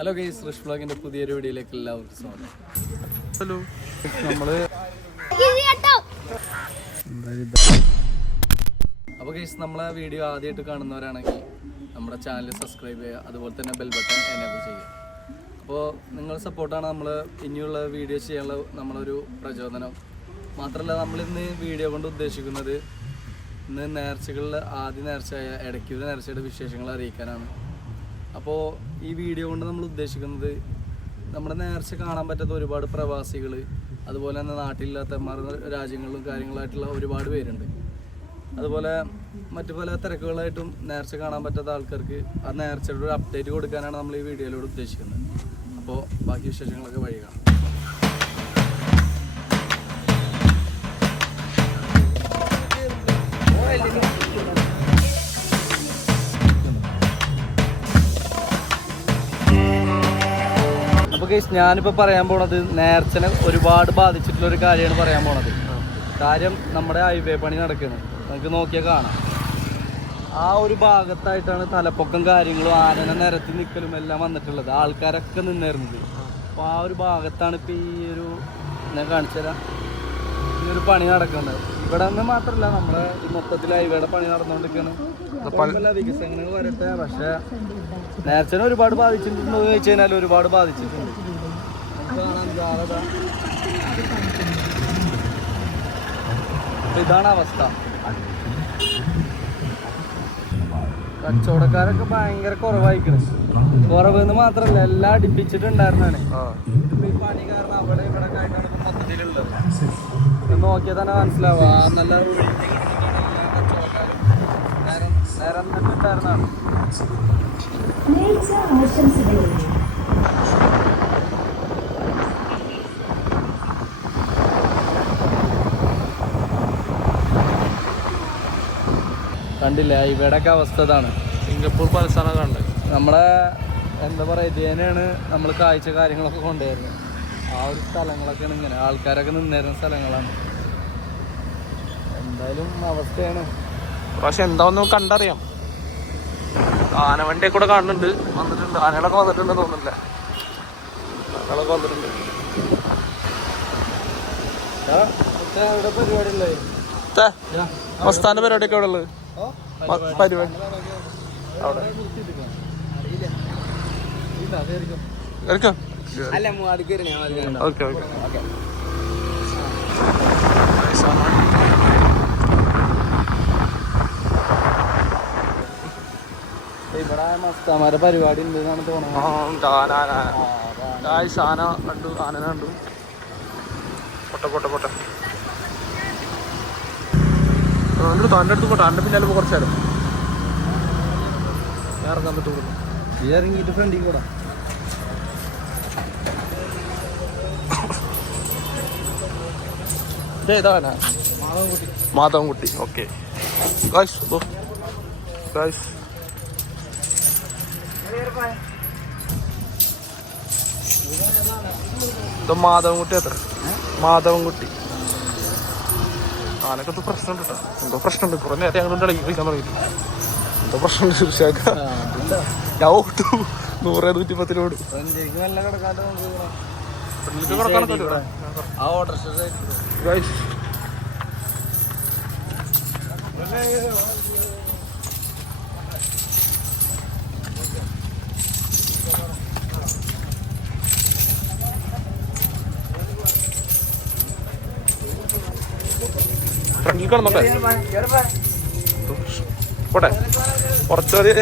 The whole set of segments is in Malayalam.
ഹലോ ഗൈസ് റിഷ് ബ്ലോഗിന്റെ പുതിയൊരു വീഡിയോയിലേക്ക് എല്ലാവർക്കും സ്വാഗതം. ഹലോ നമ്മൾ അപ്പോൾ ഗൈസ് നമ്മളെ വീഡിയോ ആദ്യമായിട്ട് കാണുന്നവരാണെങ്കിൽ നമ്മുടെ ചാനൽ സബ്സ്ക്രൈബ് ചെയ്യുക അതുപോലെ തന്നെ ബെൽ ബട്ടൺ എനേബിൾ ചെയ്യുക. അപ്പോൾ നിങ്ങളുടെ സപ്പോർട്ടാണ് നമ്മൾ ഇനിയുള്ള വീഡിയോ ചെയ്യാനുള്ള നമ്മളൊരു പ്രചോദനം. മാത്രമല്ല നമ്മളിന്ന് വീഡിയോ കൊണ്ട് ഉദ്ദേശിക്കുന്നത് ഇന്ന് നേർച്ചകളിൽ ആദ്യ നേർച്ചയായ ഇടയ്ക്കൂര് നേർച്ചയുടെ വിശേഷങ്ങൾ അറിയിക്കാനാണ്. അപ്പോൾ ഈ വീഡിയോ കൊണ്ട് നമ്മൾ ഉദ്ദേശിക്കുന്നത് നമ്മുടെ നേർച്ച കാണാൻ പറ്റാത്ത ഒരുപാട് പ്രവാസികൾ അതുപോലെ തന്നെ നാട്ടിലില്ലാത്ത മറന്ന രാജ്യങ്ങളിലും കാര്യങ്ങളായിട്ടുള്ള ഒരുപാട് പേരുണ്ട്. അതുപോലെ മറ്റു പല തിരക്കുകളായിട്ടും നേർച്ച കാണാൻ പറ്റാത്ത ആൾക്കാർക്ക് ആ നേർച്ചയുടെ ഒരു അപ്ഡേറ്റ് കൊടുക്കാനാണ് നമ്മൾ ഈ വീഡിയോയിലൂടെ ഉദ്ദേശിക്കുന്നത്. അപ്പോൾ ബാക്കി വിശേഷങ്ങളൊക്കെ വഴി കാണാം. കേസ് ഞാനിപ്പോൾ പറയാൻ പോണത് നേർച്ചനെ ഒരുപാട് ബാധിച്ചിട്ടുള്ള ഒരു കാര്യമാണ് പറയാൻ പോണത്. കാര്യം നമ്മുടെ ഹൈവേ പണി നടക്കുന്നത് നമുക്ക് നോക്കിയാൽ കാണാം. ആ ഒരു ഭാഗത്തായിട്ടാണ് തലപ്പൊക്കം കാര്യങ്ങളും ആനനെ നിരത്തി നിൽക്കലും എല്ലാം വന്നിട്ടുള്ളത്. ആൾക്കാരൊക്കെ നിന്നിരുന്നത്. അപ്പോൾ ആ ഒരു ഭാഗത്താണ് ഇപ്പോൾ ഈ ഒരു ഞാൻ കാണിച്ചു തരാം ഒരു പണി നടക്കുന്നത് ഇവിടെ നിന്ന് മാത്രമല്ല നമ്മളെ ഈ മൊത്തത്തിൽ ഹൈവേയുടെ പണി നടന്നുകൊണ്ടിരിക്കുകയാണ് വികസനങ്ങൾ വരട്ടെ. പക്ഷെ നേരത്തെ ഒരുപാട് ബാധിച്ചിട്ടുണ്ടോ എന്ന് ചോദിച്ചു കഴിഞ്ഞാൽ ഒരുപാട് ബാധിച്ചിട്ടുണ്ട്. ഇതാണ് അവസ്ഥ. കച്ചവടക്കാരൊക്കെ ഭയങ്കര കുറവായിക്കണ്. കുറവ് എന്ന് മാത്രല്ല എല്ലാം അടുപ്പിച്ചിട്ടുണ്ടായിരുന്നാണ്. ഈ പണി കാരണം അവിടെ ഇവിടെ ഒക്കെ ആയിട്ടാണ് ഇപ്പൊ മൊത്തത്തിലുള്ളത് ഇത് നോക്കിയാൽ തന്നെ മനസ്സിലാവും ആ നല്ല ഒഴിഞ്ഞ് കിടന്നിട്ടാണ് എല്ലാ കച്ചവടക്കാരും നേരം നേരം തന്നെ ഉണ്ടായിരുന്നാണ് നല്ല ആശംസകൾ. കണ്ടില്ലേ ഇവിടെ ഒക്കെ അവസ്ഥ ഇതാണ്. സിംഗപ്പൂർ പല സ്ഥലം കണ്ട്. നമ്മളെ എന്താ പറയുക ഇതേനെയാണ് നമ്മൾ കാഴ്ച കാര്യങ്ങളൊക്കെ കൊണ്ടുവരുന്നത്. ആ ഒരു സ്ഥലങ്ങളൊക്കെയാണ് ഇങ്ങനെ. ആൾക്കാരൊക്കെ നിന്നിരുന്ന സ്ഥലങ്ങളാണ്. എന്തായാലും അവസ്ഥയാണ്. പക്ഷെ എന്താന്ന് കണ്ടറിയാം. ആനവണ്ടിയെ കൂടെ കാണുന്നുണ്ട്. വന്നിട്ടുണ്ട്. ആനകളൊക്കെ വന്നിട്ടുണ്ട് തോന്നുന്നില്ല. ആനകളൊക്കെ വന്നിട്ടുണ്ട്. അവസ്ഥാന പരിപാടിയൊക്കെ അവിടെ ഉള്ളത്. പരിപാടി. അവിടെ ഓക്കെ. ഓക്കെ. ഇവിടെ മസ്താമാരെ പരിപാടി ഉണ്ട് എന്നാണ് തോന്നുന്നത് ആന കണ്ടു ആനനെ കണ്ടു. പൊട്ട പൊട്ട പൊട്ട. എന്നിട്ട് താന്റെ അടുത്ത് പോട്ടെ ആന്റെ പിന്നാലെ കുറച്ച് നേരം. ഇറങ്ങാൻ പറ്റുള്ളൂ ഈ ഇറങ്ങിയിട്ട് ഫ്രണ്ടിൽ കൂടാ. ഇതേതാന മാധവൻകുട്ടി. ഓക്കെ. Guys guys. ഇത് മാധവൻകുട്ടി എത്ര മാധവൻകുട്ടി. ആനക്ക് എന്തോ പ്രശ്നമുണ്ട് കേട്ടോ എന്തോ പ്രശ്നമുണ്ട്. കുറെ നേരത്തെ ഞങ്ങൾ ഇടയ്ക്ക് കളിക്കാൻ തുടങ്ങിയിട്ട്. എന്തോ പ്രശ്നമുണ്ട് തീർച്ചയാക്കാം ഞാൻ ഓട്ടു നൂറ് നൂറ്റി പത്തിലോട് ഫ്രണ്ടിലേക്ക് നല്ല കിടക്കാണ്ട് നമുക്ക് പോകാം. ഫ്രണ്ടിലേക്ക് കിടക്കാനൊക്കെ ആ ഓട്ടർഷ ഗായ്സ് ഫ്രണ്ടിൽ കിടന്നോട്ടെ പോട്ടെ. കുറച്ചൊരു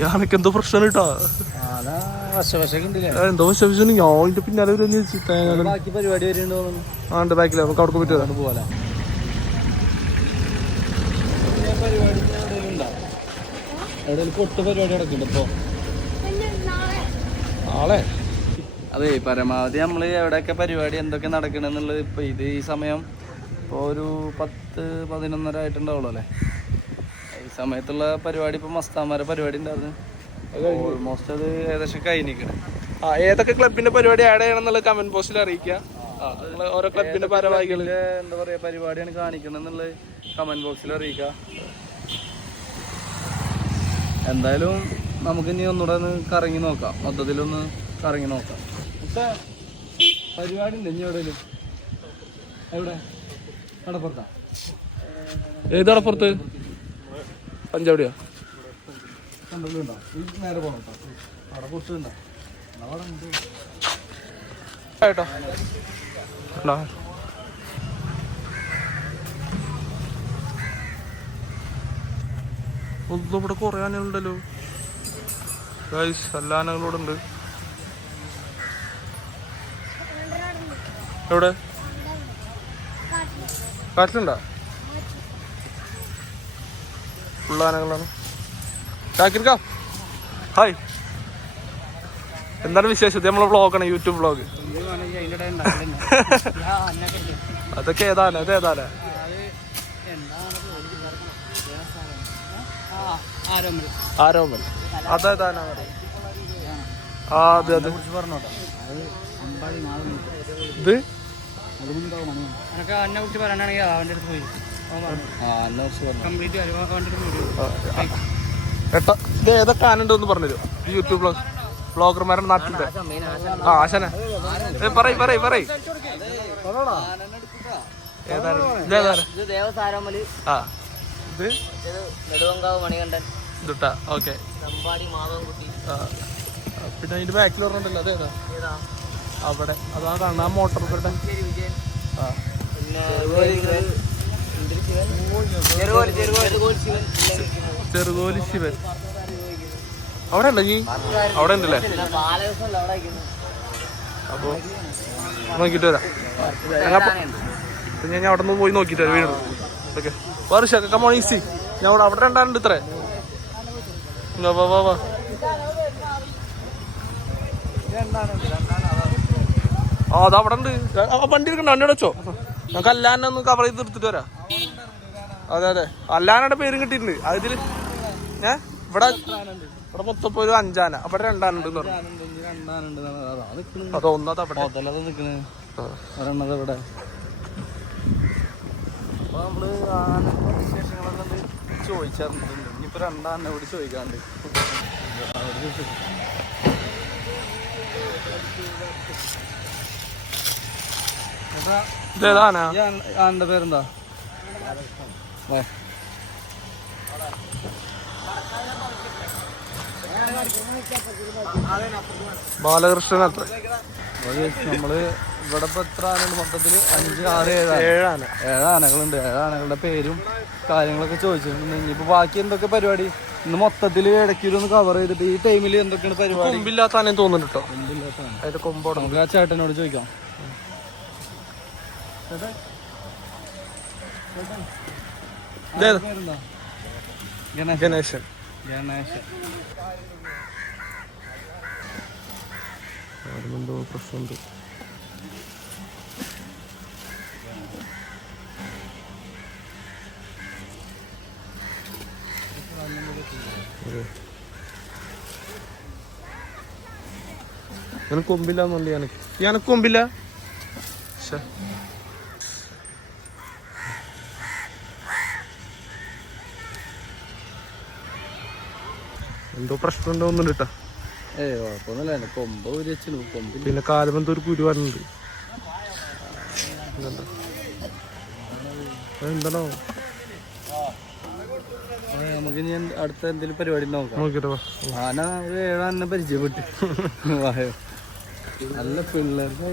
ഞാനൊക്കെ എന്തോ പ്രശ്നം കേട്ടോ. അതാ എന്തോ വിശ്വസിച്ചു ഞാൻ അതിന്റെ പിന്നാലെ തോന്നുന്നു. ആണ്ട് ബാക്കിൽ നമുക്ക് അവിടെ പറ്റുമോ ഇപ്പൊ നാളെ. അതെ പരമാവധി നമ്മൾ എവിടെയൊക്കെ പരിപാടി എന്തൊക്കെ നടക്കണെന്നുള്ളത് ഇപ്പൊ ഇത് ഈ സമയം ഇപ്പോൾ ഒരു പത്ത് പതിനൊന്നര ആയിട്ടുണ്ടാവുള്ളൂ അല്ലേ? സമയത്തുള്ള പരിപാടി ഇപ്പൊ മസ്താന്മാരെ പരിപാടി ഉണ്ടായിരുന്നു. ഓൾമോസ്റ്റ് അത് ഏകദേശം കഴിഞ്ഞിരിക്കണം. ആ ഏതൊക്കെ ക്ലബിന്റെ പരിപാടി ആഡ് ചെയ്യണം എന്നുള്ള കമന്റ് ബോക്സിൽ അറിയിക്കുക. ഓരോ ക്ലബിന്റെ ഭാരവാഹികൾ എന്താ പറയാ പരിപാടിയാണ് കാണിക്കണം എന്നുള്ളത് കമന്റ് ബോക്സിൽ അറിയിക്കുക. എന്തായാലും നമുക്ക് ഇനി ഒന്നുകൂടെ ഒന്ന് കറങ്ങി നോക്കാം. മൊത്തത്തിലൊന്ന് കറങ്ങി നോക്കാം. പരിപാടി ഉണ്ട് ഇനി എവിടെയും എവിടെ? കടപ്പുറത്താ? ഏത് പുറത്ത് പഞ്ചാബിയാ? കേട്ടോ. കണ്ടോ? ഒന്നും ഇവിടെ കുറെ ആനകളുണ്ടല്ലോ ഗൈസ് എല്ലാ ഉണ്ട്. എവിടെ? കാട്ടിലുണ്ടോ? ഫുള്ള ആനകളാണ് ഷാക്കിർക്കാ ഹായ്. എന്താണ് വിശേഷം ഇത് നമ്മളെ വ്ളോഗാണ് യൂട്യൂബ് വ്ളോഗ്. അതൊക്കെ ഏതാണ്? അത് ഏതാണ്? ആരോമൽ. അതേതാണ് ആ അതെ അതെ. പറഞ്ഞോട്ടെ. ഇത്? കുറിച്ച് പറയാനാണെങ്കിൽ അവന്റെ അടുത്ത് പോയി. പറഞ്ഞു ആ പറഞ്ഞു ഇത് ഏതൊക്കെ ആനുണ്ട് എന്ന് ഈ യൂട്യൂബ് ബ്ലോഗർമാരുടെ നാട്ടിലെ നാട്ടിലത്തെ. ആ ആശാന. പറയ് പറയ് പറയ്. ആ. പിന്നെ അതിന്റെ ബാക്കിൽ പറഞ്ഞിട്ടുണ്ടല്ലോ അതേതാ അവിടെ. അതാ കാണാ മോട്ടോർ ആ. പിന്നെ ചെറുകോലി ശിവൻ. അവിടെ ഉണ്ടോ നീ? അവിടെ ഉണ്ടല്ലേ അപ്പോ നോക്കിട്ട് വരാം. ഞാൻ അവിടെ നിന്ന് പോയി നോക്കിട്ട് വരാം വീട് ഓക്കെ. വർഷ കമോൺ ഈസി ഞാൻ അവിടെ അവിടെ രണ്ടാണ്ട് ഇത്രേ. വാ വാ ആ അത് അവിടെ ഉണ്ട് വണ്ടി എടുക്കണ്ട വണ്ടി അടച്ചോ നമുക്ക് അല്ലാന്നൊന്ന് കവർ ചെയ്ത് എടുത്തിട്ട് വരാം. അതെ അതെ. അല്ലാനയുടെ പേരും കിട്ടിയിട്ടുണ്ട്. അതിൽ ഞാൻ ഇവിടെ ഇവിടെ മൊത്തം ഇപ്പൊ ഒരു അഞ്ചാന അവിടെ രണ്ടാനുണ്ട് അതാ ഒന്നാത്ത അവിടെ. മുതലത് നിക്കണ് ആ. ഒരെണ്ണത് ഇവിടെ അപ്പൊ നമ്മൾ ആനയുടെ വിശേഷങ്ങളൊക്കെ ചോദിച്ചറിഞ്ഞിട്ടുണ്ട്. ഇനിയിപ്പോ രണ്ടാനെ കൂടി ചോദിക്കാണ്ട് അവിടെ ചോദിച്ചു. ചേട്ടാ, ഇതേതാനാ ഈ ആന- പേരെന്താ. ബാലകൃഷ്ണൻ അത്ര. അത് നമ്മൾ ഇവിടെ ഇപ്പൊ എത്ര ആനയുണ്ട് മൊത്തത്തിൽ അഞ്ച് ആറ്. ഏഴാന ഏഴാനകളുണ്ട് ഏഴാനകളുടെ പേരും കാര്യങ്ങളൊക്കെ ചോദിച്ചിട്ടുണ്ട്. ഇനിയിപ്പോ ബാക്കി എന്തൊക്കെ പരിപാടി? ഇന്ന് മൊത്തത്തിൽ ഇടയ്ക്കൊരു ഒന്ന് കവർ ചെയ്തിട്ട് ഈ ടൈമിൽ എന്തൊക്കെയാണ് പരിപാടി? കൊമ്പില്ലാത്ത ആനയും തോന്നുന്നുണ്ട് കേട്ടോ. കൊമ്പോടെ നമുക്ക് ആ ചേട്ടനോട് ചോദിക്കാം? ഗണേശൻ. ഗണേശൻ. എന്തോ പ്രശ്നമുണ്ട്. അതെ. നിനക്ക് കൊമ്പില്ലാന്നുണ്ട് ഞാനക്ക് ഞാനക്ക് എന്തോ പ്രശ്നം ഉണ്ടോ ഒന്നും കേട്ടാ കുഴപ്പമൊന്നുമില്ല എന്റെ കൊമ്പ് ഒരു വെച്ചു കൊമ്പിൽ പിന്നെ കാലമെന്തോ ഒരു കുരു വരുന്നുണ്ട് എന്താണോ നമുക്ക് എന്ത് അടുത്ത എന്തെങ്കിലും പരിപാടി നോക്കാം. ആന ഏഴാനെ പരിചയപ്പെട്ടു. വായോ. നല്ല പിള്ളേർക്ക്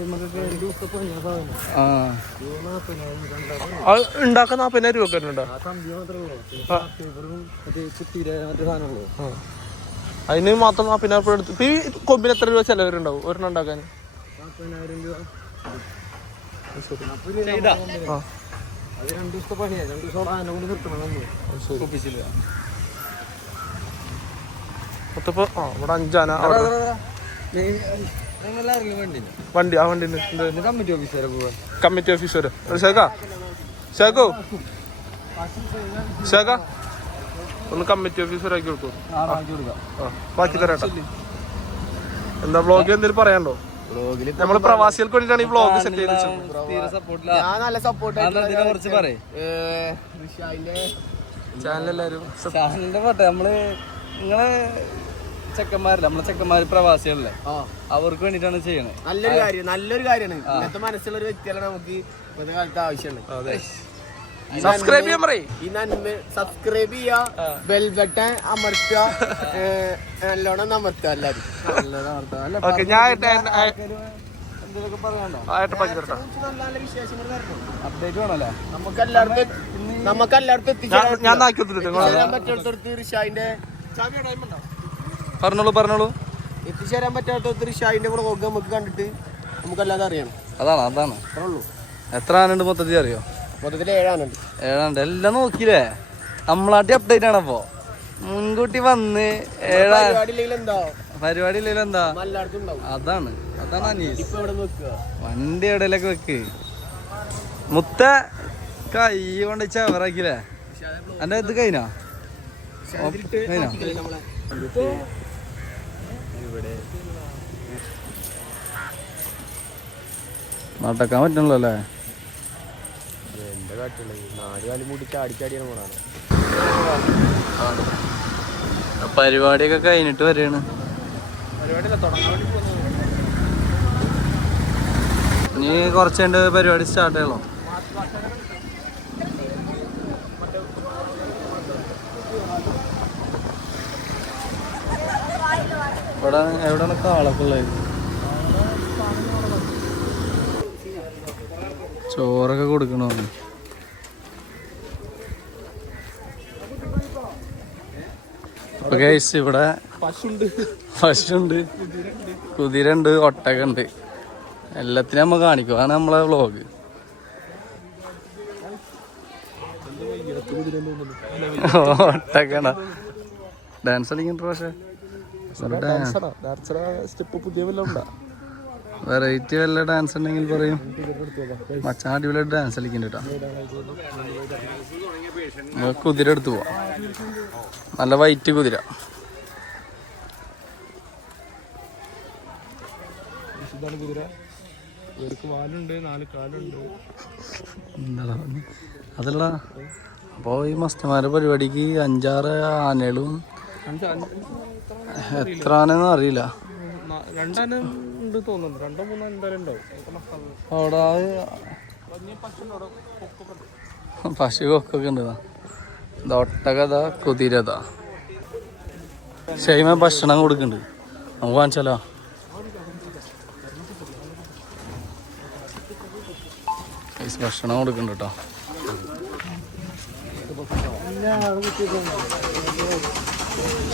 ഉണ്ടാക്കാൻ നാപ്പതിനായിരം രൂപ ഒക്കെ ഉണ്ടോ മറ്റേ കുത്തിര മറ്റേ സാധനമുള്ളൂ അതിന് മാത്രം നാപ്പതിനായിരം രൂപ എടുത്ത്. ഈ കൊമ്പിന് എത്ര രൂപ ചെലവരുണ്ടാവും? ഒരെണ്ണം ഉണ്ടാക്കാൻ. നാൽപ്പതിനായിരം ആ. ഇവിടെ അഞ്ചാന വണ്ടി ആ വണ്ടി കമ്മിറ്റി ഓഫീസ് വരെ കമ്മിറ്റി ഓഫീസർ ഷേക്കാ ഷേക്കോ ഷേക്കാ ഒന്ന് കമ്മിറ്റി ഓഫീസർ ആക്കി കൊടുക്കും. ബാക്കി തരാം എന്താ ബ്ലോഗിൽ എന്തെങ്കിലും പറയാനുണ്ടോ? നമ്മൾ പ്രവാസികൾക്ക് വേണ്ടിട്ടാണ് ഈ ബ്ലോഗ് സെറ്റ് ചെയ്ത് ചാനലിന്റെ നമ്മൾ നിങ്ങളെ ചെക്കന്മാരില്ല? നമ്മളെ ചെക്കന്മാര് പ്രവാസികളല്ലേ? അവർക്ക് വേണ്ടിട്ടാണ് ചെയ്യണേ. നല്ലൊരു കാര്യം നല്ലൊരു കാര്യമാണ്. ഇന്നത്തെ മനസ്സിലുള്ള ഒരു വ്യക്തിയാണ് നമുക്ക് ഇപ്പോഴത്തെ കാലത്ത് ആവശ്യമുള്ളത്. സബ്സ്ക്രൈബ് ചെയ്യാൻ പറയും. ഈ നന്മ സബ്സ്ക്രൈബ് ചെയ്യുക ബെൽ ബട്ടൺ അമർത്തുക നല്ലോണം അമർത്തുക എല്ലാവരും ഓക്കെ ഞാൻ നമുക്ക് റിഷായിന്റെ പറഞ്ഞോളൂ പറഞ്ഞോളൂ. എത്തിച്ചേരാൻ റിഷായിന്റെ കൂടെ നോക്കുക നമുക്ക് കണ്ടിട്ട് നമുക്ക് അല്ലാതെ അറിയണം. അതാണ് അതാണ്. അത്രേ ഉള്ളൂ. എത്ര ആനുണ്ട് മൊത്തത്തിൽ അറിയോ? മൊത്തത്തിൽ ഏഴാണ്ട് എല്ലാം നോക്കിയില്ലേ? നമ്മളാട്ടി അപ്ഡേറ്റ് ആണ് അപ്പോ. മുൻകൂട്ടി വന്ന് ഏഴാ പരിപാടി ഇല്ലല്ലോ എന്താ? അതാണ്. അതാണ് അനീസ് ഇപ്പൊ എവിടെ നോക്കുക? വണ്ടി എവിടെയൊക്കെ വെക്ക്? മുത്ത കൈ കൊണ്ട് ചവറാക്കില്ലേ എന്റെ ഇത് കഴിഞ്ഞോ? കഴിഞ്ഞോ? നടക്കാൻ പറ്റണല്ലോ അല്ലേ? കാട്ടുള്ളത് നാല് കാലം കൂടി ചാടി ചാടിയാണ് പോണാണ് പരിപാടിയൊക്കെ കഴിഞ്ഞിട്ട് വരെയാണ് ഇനി കുറച്ച് കഴിഞ്ഞ് പരിപാടി സ്റ്റാർട്ട് ചെയ്യണോ? ഇവിടെ എവിടെയാണ് കാളൊക്കെ ഉള്ളത്? ചോറൊക്കെ കൊടുക്കണോ അപ്പൊ ഗൈസ് ഇവിടെ പശുണ്ട്. കുതിര ഉണ്ട് ഒട്ടക ഉണ്ട് എല്ലാത്തിനും നമ്മ കാണിക്കും അതാണ് നമ്മളെ വ്ളോഗ് ഒട്ടക്കണ ഡാൻസ് കളിക്കണ്ട പക്ഷേ സ്റ്റെപ്പ് പുതിയ വല്ല ഉണ്ടാ. വെറൈറ്റി വല്ല ഡാൻസ് ഉണ്ടെങ്കിൽ പറയും. മച്ചാൻ അടിപൊളി ഡാൻസ് കളിക്കുന്നുണ്ട് കേട്ടോ. കുതിര എടുത്തു പോവാം. നല്ല വൈറ്റ് കുതിര? അതല്ല. അപ്പോൾ ഈ മസ്തമാരുടെ പരിപാടിക്ക് അഞ്ചാറ് ആനകളും എത്ര ആനയെന്ന് അറിയില്ല. അവിടെ. പശു കൊക്കൊക്കെ ഉണ്ട്. ഒട്ടകത കുതിരത ഷൈമ ഭക്ഷണം കൊടുക്കുന്നുണ്ട്. നമുക്ക് വാങ്ങിച്ചാലോ? ഭക്ഷണം കൊടുക്കുന്നുണ്ട് കേട്ടോ.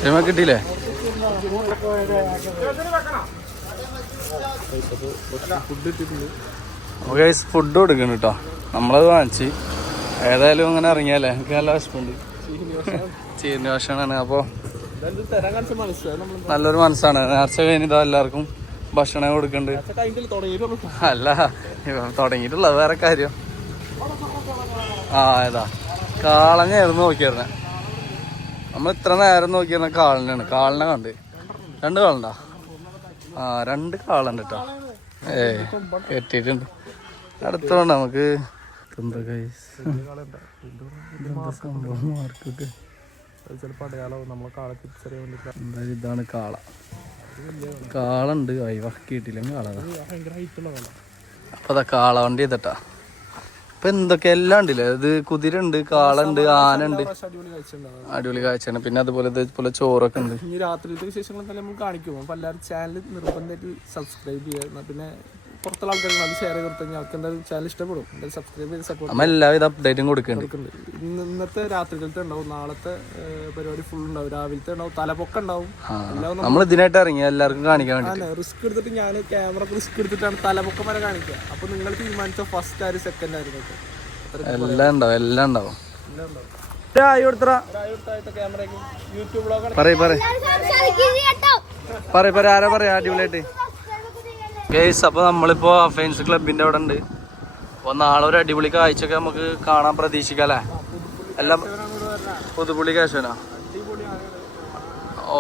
ഷൈമ കിട്ടിയില്ലേ? ഫുഡ് കൊടുക്കണം കേട്ടോ നമ്മളത് വാങ്ങിച്ച്. ഏതായാലും അങ്ങനെ ഇറങ്ങിയാലേ? എനിക്ക് നല്ല വിശപ്പുണ്ട്. ചീരിന് ഭക്ഷണമാണ് അപ്പോൾ നല്ലൊരു മനസ്സാണ്. നേർച്ച കഴിഞ്ഞിതാ എല്ലാവർക്കും ഭക്ഷണം കൊടുക്കണ്ട്. അല്ല തുടങ്ങിയിട്ടുള്ള വേറെ കാര്യം. ആ ഏതാ? കാളഞ്ഞായിരുന്നു നോക്കിയിരുന്നെ നമ്മൾ ഇത്ര നേരം നോക്കിയിരുന്ന കാളിനാണ് കാളിനെ കണ്ട്. രണ്ട് കാളുണ്ടാ? ആ രണ്ട് കാളുണ്ട് കേട്ടോ ഏ കെട്ടിയിട്ടുണ്ട് അടുത്തോണ്ട് നമുക്ക് കാളെ ഇതാണ് കാള. കാളുണ്ട്. അയ്യ വക്കിയിട്ടില്ലെങ്കിൽ കാളതാ. ഭയങ്കര ഹൈറ്റുള്ള കാല അപ്പൊ അതാ കാള വണ്ടി ഇപ്പൊ എന്തൊക്കെ എല്ലാം ഉണ്ടല്ലേ? ഇത് കുതിര ഉണ്ട് കാളുണ്ട് ആന ഉണ്ട് അടിപൊളി കാഴ്ചയാണ്. പിന്നെ അതുപോലെ ഇതുപോലെ ചോറൊക്കെ ഉണ്ട്. ഇനി രാത്രിയിലത്തെ വിശേഷങ്ങളൊക്കെ നമ്മൾ കാണിക്കും അപ്പോൾ എല്ലാവരും ചാനൽ നിർബന്ധമായിട്ട് സബ്സ്ക്രൈബ് ചെയ്യുക. പിന്നെ പുറത്തുള്ള ആൾക്കാർക്ക് അത് ഷെയർ ചെയ്ത് കൊടുത്തു അവർക്ക് എന്തായാലും ചാനൽ ഇഷ്ടപ്പെടും. എന്തായാലും സബ്സ്ക്രൈബ് ചെയ്ത് സപ്പോർട്ട് നമ്മ എല്ലാവിധ അപ്ഡേറ്റും കൊടുക്കുന്നുണ്ട്. കൊടുക്കുന്നുണ്ട്. ഇന്ന് ഇന്നത്തെ രാത്രികളത്തെ ഉണ്ടാവും. നാളത്തെ ഏഹ്, പരിപാടി ഫുൾ ഉണ്ടാവും. രാവിലത്തെ ഉണ്ടാവും. തലപ്പൊക്കം ഉണ്ടാവും. നമ്മൾ ഇതിനായിട്ട് ഇറങ്ങിയ എല്ലാവർക്കും കാണിക്കാൻ വേണ്ടി റിസ്ക് എടുത്തിട്ട് ഞാൻ ക്യാമറ റിസ്ക് എടുത്തിട്ടാണ് തലപ്പൊക്കം വരെ കാണിക്കുക. അപ്പോൾ നിങ്ങൾ തീരുമാനിച്ച ഫസ്റ്റ് ആര് സെക്കൻഡ് ആയിരുന്നു എല്ലാം ഉണ്ടാവും എല്ലാം ഉണ്ടാവും. എല്ലാം ഉണ്ടാവും. കൊടുത്തറ ഒരാഴ്ച ക്യാമറയ്ക്ക് യൂട്യൂബ് ബ്ലോഗ് പറയ് പറയ്. പറയ് പറയ്. ആരാ പറയാ? അടിപൊളിയായിട്ട്. ഗേസ് അപ്പോൾ നമ്മളിപ്പോൾ അഫൈൻസ് ക്ലബിന്റെ അവിടെ ഉണ്ട്. അപ്പോൾ നാളെ ഒരു അടിപൊളി കാഴ്ചയൊക്കെ നമുക്ക് കാണാൻ പ്രതീക്ഷിക്കാം അല്ലേ എല്ലാം പുതുപുള്ളി കേശവനാ?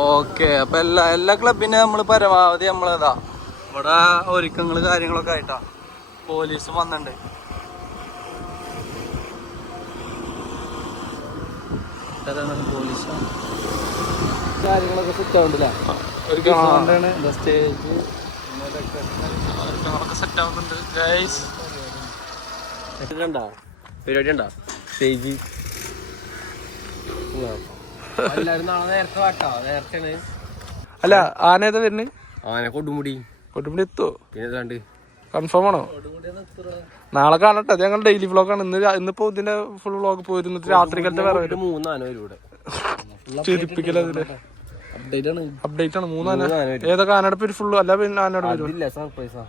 ഓക്കെ അപ്പോൾ എല്ലാ എല്ലാ ക്ലബിനും നമ്മൾ പരമാവധി നമ്മളതാ? ഇവിടെ ഒരുക്കങ്ങൾ കാര്യങ്ങളൊക്കെ ആയിട്ടാ. പോലീസ് വന്നിട്ടുണ്ട് പോലീസ്? കാര്യങ്ങളൊക്കെ സെറ്റ് ഒരു സ്റ്റേജ് സെറ്റ് ആവുന്നുണ്ട് പരിപാടി ഉണ്ടോ സ്റ്റേജ് അല്ല ആന ഏതാ വരുന്നത് ആന കൊടുമുടി. കൊടുമുടി എത്തോ പിന്നെ കണ്ട് കൺഫേം ആണോ? നാളെ കാണട്ടെ. അത് ഞങ്ങൾ ഡെയിലി ആണ്. ഇന്ന് ഇന്നിപ്പോ ഇതിന്റെ ഫുൾ വ്ലോഗ് പോയിരുന്നു. രാത്രി രാത്രിക്കലത്തെ വേറെ മൂന്നാനോ മൂന്നാന വരും ഇവിടെ ചിരിപ്പിക്കല അതിൽ. അപ്ഡേറ്റ് ആണ്. മൂന്നാന ഏതൊക്കെ ആനയുടെ പേര് ഫുള്ള് അല്ല പിന്നെ ആനയുടെ പേര് സർപ്രൈസാ.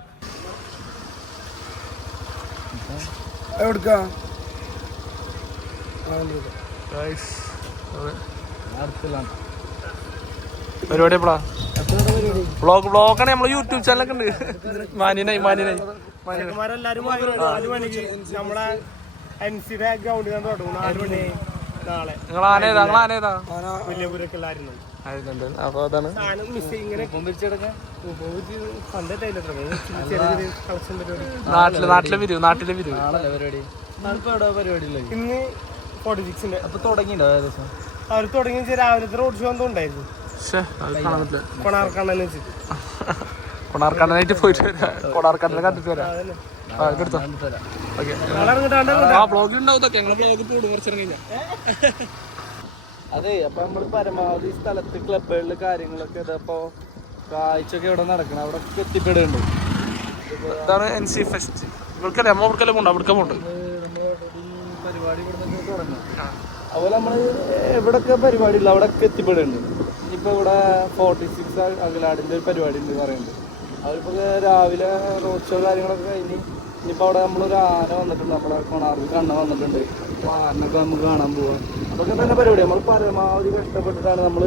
അടുത്തില്ലാണ് പരിപാടി എപ്പോഴാ ബ്ലോഗ് വ്ളോഗാണ് നമ്മളെ യൂട്യൂബ് ചാനലൊക്കെ ഉണ്ട്. മണി നാളെ. നിങ്ങൾ ആന നിങ്ങൾ വലിയ പുരക്കെല്ലായിരുന്നു ആയിരുന്നുണ്ട്. അപ്പൊ അതാണ് നാട്ടിൽ നാട്ടിലെ നാട്ടിലെ വരൂ നാട്ടിലെ വരൂ. ഇന്ന് ഫോർട്ടി സിക്സിന്റെ അപ്പൊ തുടങ്ങിണ്ടോ ഏകദേശം അവർ തുടങ്ങിയ രാവിലത്തെ റോഡ് ഷോ എന്തോ ഉണ്ടായിരുന്നു. കൊണാർക്കണ്ണൻ വെച്ചിട്ട്. കൊണാർക്കണ്ണനായിട്ട് പോയിട്ട് വരാം. കൊണാർക്കണ്ണനെ കണ്ടിട്ട് വരാം. ആ ഇതൊക്കെ. ഞങ്ങൾ ബ്ലോഗ് പോടും കുറച്ചു കഴിഞ്ഞാൽ അതെ അപ്പൊ നമ്മൾ പരമാവധി സ്ഥലത്ത് ക്ലബുകളിൽ കാര്യങ്ങളൊക്കെ ഇതപ്പോ കാഴ്ചയൊക്കെ ഇവിടെ നടക്കണം. അവിടെ ഒക്കെ എത്തിപ്പെടുന്നുണ്ട്. ഇതാണ് എൻ സി ഫെസ്റ്റ് ഇവർക്കല്ലേ നമ്മൾ പോകണ്ട അവിടെ പോകുന്നുണ്ട് പരിപാടി ഇവിടെ തുടങ്ങും. അതുപോലെ നമ്മൾ എവിടൊക്കെ പരിപാടി ഉള്ള അവിടെ ഒക്കെ എത്തിപ്പെടുന്നുണ്ട്. ഇനിയിപ്പോ ഇവിടെ ഫോർട്ടി സിക്സ് അഖിലാടിന്റെ ഒരു പരിപാടി ഉണ്ട് പറയുന്നുണ്ട്. അവരിപ്പോ രാവിലെ റോഡ് ഷോ കാര്യങ്ങളൊക്കെ കഴിഞ്ഞ് ഇനിയിപ്പോ അവിടെ നമ്മളൊരു ആന വന്നിട്ടുണ്ട് നമ്മുടെ കൊണാർക്ക് കണ്ണ വന്നിട്ടുണ്ട്. അപ്പൊ ആനൊക്കെ നമുക്ക് കാണാൻ പോവാം. അതൊക്കെ തന്നെ പരിപാടി. നമ്മൾ പരമാവധി കഷ്ടപ്പെട്ടിട്ടാണ് നമ്മൾ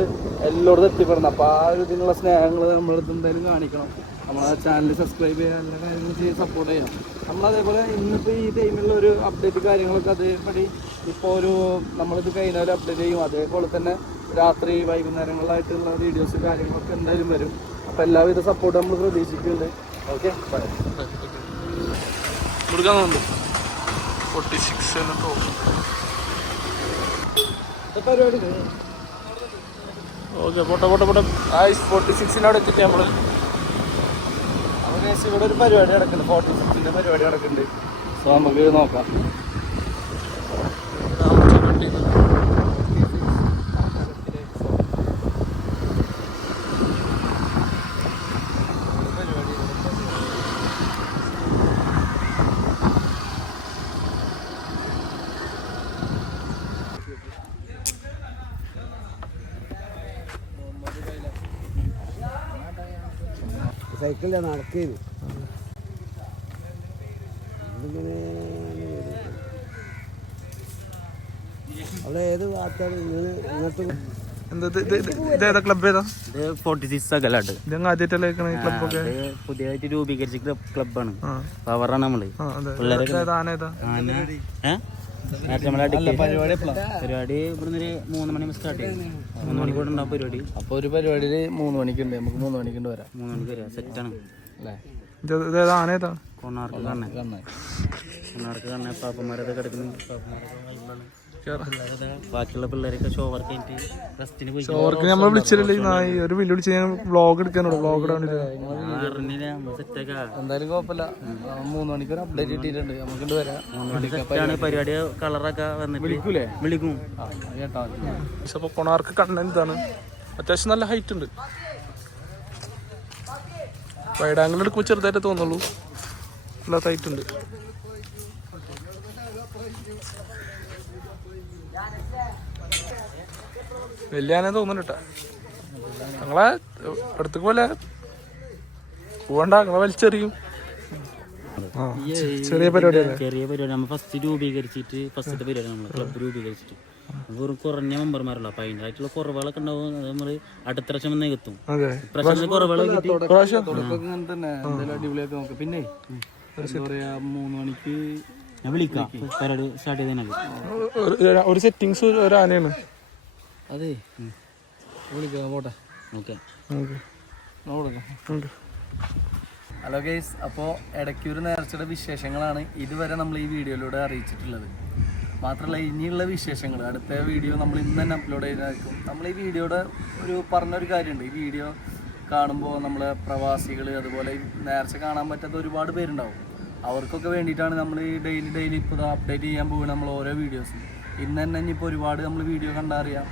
എല്ലായിടത്തും എത്തിപ്പെടുന്നത്. അപ്പൊ ആ ഒരു ഇതിനുള്ള സ്നേഹങ്ങൾ നമ്മളടുത്ത് എന്തായാലും കാണിക്കണം. നമ്മളെ ചാനൽ സബ്സ്ക്രൈബ് ചെയ്യാൻ എല്ലാ കാര്യങ്ങളും ചെയ്ത് സപ്പോർട്ട് ചെയ്യാം നമ്മൾ അതേപോലെ ഇന്നിപ്പോൾ ഈ ടൈമിലുള്ള ഒരു അപ്ഡേറ്റ് കാര്യങ്ങളൊക്കെ അതേപടി ഇപ്പോൾ ഒരു നമ്മളിത് കഴിഞ്ഞാൽ അപ്ഡേറ്റ് ചെയ്യും. അതേപോലെ തന്നെ രാത്രി വൈകുന്നേരങ്ങളിലായിട്ടുള്ള വീഡിയോസ് കാര്യങ്ങളൊക്കെ എന്തായാലും വരും. അപ്പോൾ എല്ലാവിധ സപ്പോർട്ട് നമ്മൾ പ്രതീക്ഷിക്കുന്നുണ്ട്. ഓക്കെ ബൈ കൊടുക്കാൻ ഫോർട്ടി സിക്സ് എന്നിട്ടോ പരിപാടി ഓക്കെ പോട്ടെ പോട്ടെ പോട്ടെ. ആയിസ് ഫോർട്ടി സിക്സിനവിടെ എത്തിയിട്ട് നമ്മൾ guys, ഇവിടെ ഒരു പരിപാടി നടക്കുന്നുണ്ട്. ഫോർട്ടി സിക്സിന്റെ പരിപാടി നടക്കുന്നുണ്ട്. സോ നമുക്ക് നോക്കാം സൈക്കിളിൽ നടക്കുന്നു അവിടെ ഏത് ഭാഗത്താണ് ഇങ്ങനെ ഇങ്ങനത്തെ എന്താ ഇത് ഇത് ഇത് ഇതേതാ ക്ലബ് ഏതാ ഇത് ഫോർട്ടി സിക്സ് അകലാട്ട് ഇത് അവിടെ ഏത് പുതിയതായിട്ട് രൂപീകരിച്ച ക്ലബാണ് ആ. പവറാണ് നമ്മൾ. പിള്ളേരൊക്കെ- പരിപാടി പരിപാടി ഇവിടുന്ന് ഒരു മൂന്ന് മണി സ്റ്റാർട്ട് ചെയ്യും. മൂന്ന് മണിക്കൂടെ ഉണ്ടാവും പരിപാടി. അപ്പോൾ ഒരു പരിപാടിയിൽ മൂന്ന് മണിക്കുണ്ട്. നമുക്ക് മൂന്ന് മണിക്കുണ്ട് വരാം. മൂന്ന് മണിക്ക് വരാം. സെറ്റാണ് അല്ലേ? കൊണാർക്ക് കണ്ണ. കൊണാർക്ക് കണ്ണ. പാപ്പന്മാരൊക്കെ കിടക്കുന്നു പാപ്പന്മാരൊക്കെ. ബാക്കിയുള്ള പിള്ളേരൊക്കെ ഷോവർക്ക് റെസ്റ്റിന് പോയി. ഷോവർക്ക് നമ്മൾ വിളിച്ചില്ലേ നായി. ഒരു വില്ലു വിളിച്ച് ഞാൻ വ്ളോഗ് എടുക്കാനോട് വ്ളോഗ് ഇടാൻ വേണ്ടി അറിഞ്ഞില്ല നമ്മൾ സെറ്റൊക്കെ എന്തായാലും കുഴപ്പമില്ല. മൂന്ന് മണിക്ക് ഒരു അപ്ഡേറ്റ് കിട്ടിയിട്ടുണ്ട്. നമുക്കിണ്ട് വരാം. പരിപാടി. കളറൊക്കെ വന്നിട്ട് വിളിക്കൂലേ? വിളിക്കും. കേട്ടാ കൊണാർക്ക് കണ്ണൻ ഇതാണ്. അത്യാവശ്യം നല്ല ഹൈറ്റ് ഉണ്ട്. വൈഡ് ആംഗിൾ എടുക്കുമ്പോൾ ചെറുതായിട്ട് തോന്നുള്ളൂ. നല്ല ഹൈറ്റ് ഉണ്ട്. വലിയ തോന്നുന്നുണ്ട് തോന്നുന്നു കേട്ടാ ഞങ്ങളെ അടുത്തേക്ക് പോലെ പോവണ്ട ഞങ്ങളെ വലിച്ചെറിയും. ചെറിയ പരിപാടിയാണ് ചെറിയ പരിപാടി. നമ്മൾ ഫസ്റ്റ് രൂപീകരിച്ചിട്ട് ഫസ്റ്റത്തെ പരിപാടി നമ്മൾ ക്ലബ്ബ് രൂപീകരിച്ചിട്ട്. വെറും കുറഞ്ഞ മെമ്പർമാരുള്ളൂ അപ്പൊ അതിന്റെ ആയിട്ടുള്ള കുറവുകളൊക്കെ ഉണ്ടാവും. നമ്മൾ അടുത്ത പ്രാവശ്യം വന്നേ കിട്ടി. പ്രാവശ്യം നോക്കാം. പിന്നെ എന്താ പറയാ മൂന്ന് മണിക്ക് ഞാൻ വിളിക്കാം. പരിപാടി സ്റ്റാർട്ട് ചെയ്തതിനാണ് ഒരു- ഒരു സെറ്റിങ്സ് ഒരു ആനയാണ്. അതെ. വിളിക്കാം പോട്ടെ ഓക്കെ. ഹലോ ഗൈസ് അപ്പോൾ ഇടയ്ക്കൊരു നേർച്ചയുടെ വിശേഷങ്ങളാണ് ഇതുവരെ നമ്മൾ ഈ വീഡിയോയിലൂടെ അറിയിച്ചിട്ടുള്ളത്. മാത്രമല്ല ഇനിയുള്ള വിശേഷങ്ങൾ അടുത്ത വീഡിയോ നമ്മൾ ഇന്ന് തന്നെ അപ്ലോഡ് ചെയ്തായിരിക്കും നമ്മൾ ഈ വീഡിയോയുടെ ഒരു പറഞ്ഞൊരു കാര്യമുണ്ട്. ഈ വീഡിയോ കാണുമ്പോൾ നമ്മൾ പ്രവാസികൾ അതുപോലെ നേർച്ച കാണാൻ പറ്റാത്ത ഒരുപാട് പേരുണ്ടാവും. അവർക്കൊക്കെ വേണ്ടിയിട്ടാണ് നമ്മൾ ഈ ഡെയിലി ഡെയിലി ഇപ്പോൾ അപ്ഡേറ്റ് ചെയ്യാൻ പോകുന്നത് നമ്മൾ ഓരോ വീഡിയോസും ഇന്ന് തന്നെ ഇനിയിപ്പോൾ ഒരുപാട് നമ്മൾ വീഡിയോ കണ്ടറിയാം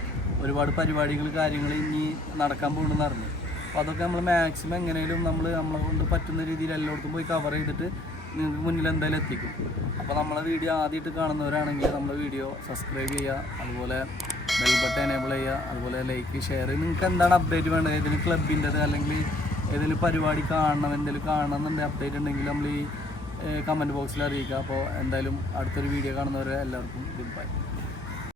ഒരുപാട് പരിപാടികൾ കാര്യങ്ങൾ ഇനി നടക്കാൻ പോകണമെന്ന് അറിഞ്ഞു. അപ്പോൾ അതൊക്കെ നമ്മൾ മാക്സിമം എങ്ങനെയും നമ്മൾ നമ്മളെ കൊണ്ട് പറ്റുന്ന രീതിയിൽ എല്ലായിടത്തും പോയി കവർ ചെയ്തിട്ട് നിങ്ങൾക്ക് മുന്നിൽ എന്തായാലും എത്തിക്കും. അപ്പോൾ നമ്മളെ വീഡിയോ ആദ്യമായിട്ട് കാണുന്നവരാണെങ്കിൽ നമ്മളെ വീഡിയോ സബ്സ്ക്രൈബ് ചെയ്യുക അതുപോലെ ബെൽ ബട്ടൺ എനേബിൾ ചെയ്യുക അതുപോലെ ലൈക്ക് ഷെയർ നിങ്ങൾക്ക് എന്താണ് അപ്ഡേറ്റ് വേണ്ടത്? ഏതെങ്കിലും ക്ലബിന്റെത് അല്ലെങ്കിൽ ഏതെങ്കിലും പരിപാടി കാണണം എന്തെങ്കിലും കാണണം എന്നുണ്ടെങ്കിൽ അപ്ഡേറ്റ് ഉണ്ടെങ്കിൽ നമ്മൾ ഈ കമന്റ് ബോക്സിൽ അറിയിക്കുക. അപ്പോൾ എന്തായാലും അടുത്തൊരു വീഡിയോ കാണുന്നവരെ എല്ലാവർക്കും ഗുഡ് ബൈ